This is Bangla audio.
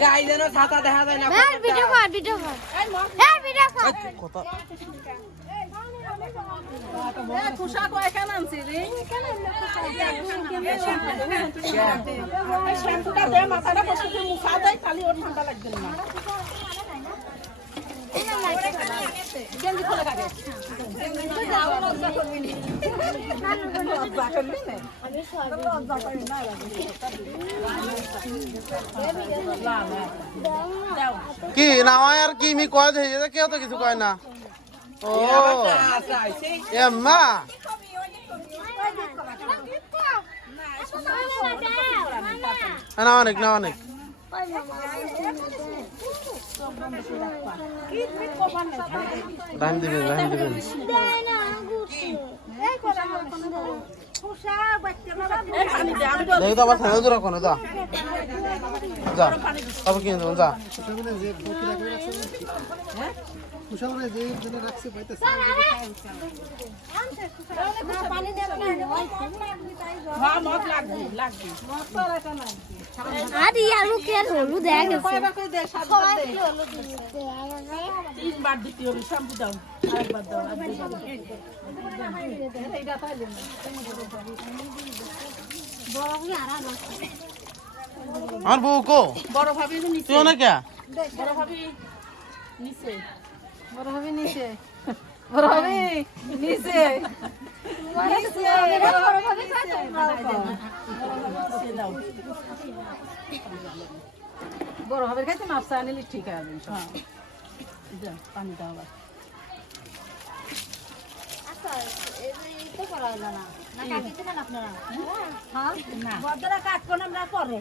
গাই যেন ছাতা দেখা যায় না। কি না হয় আর কি মি কয় দেই এটা কেউ তো কিছু কয় না ও এম্মা না অনেক দাম দিবেন দেখি তো আবার থানা দূর রাখো না যা তারপর কিনে দেবো যা আমার বউ কো বড় ভাবি তুই অনেক কে বড় ভাবি নিচে বড় ভাবের খাইতে মাছ আনিলে ঠিক আছে পানি দাও আপনারা কাজ করে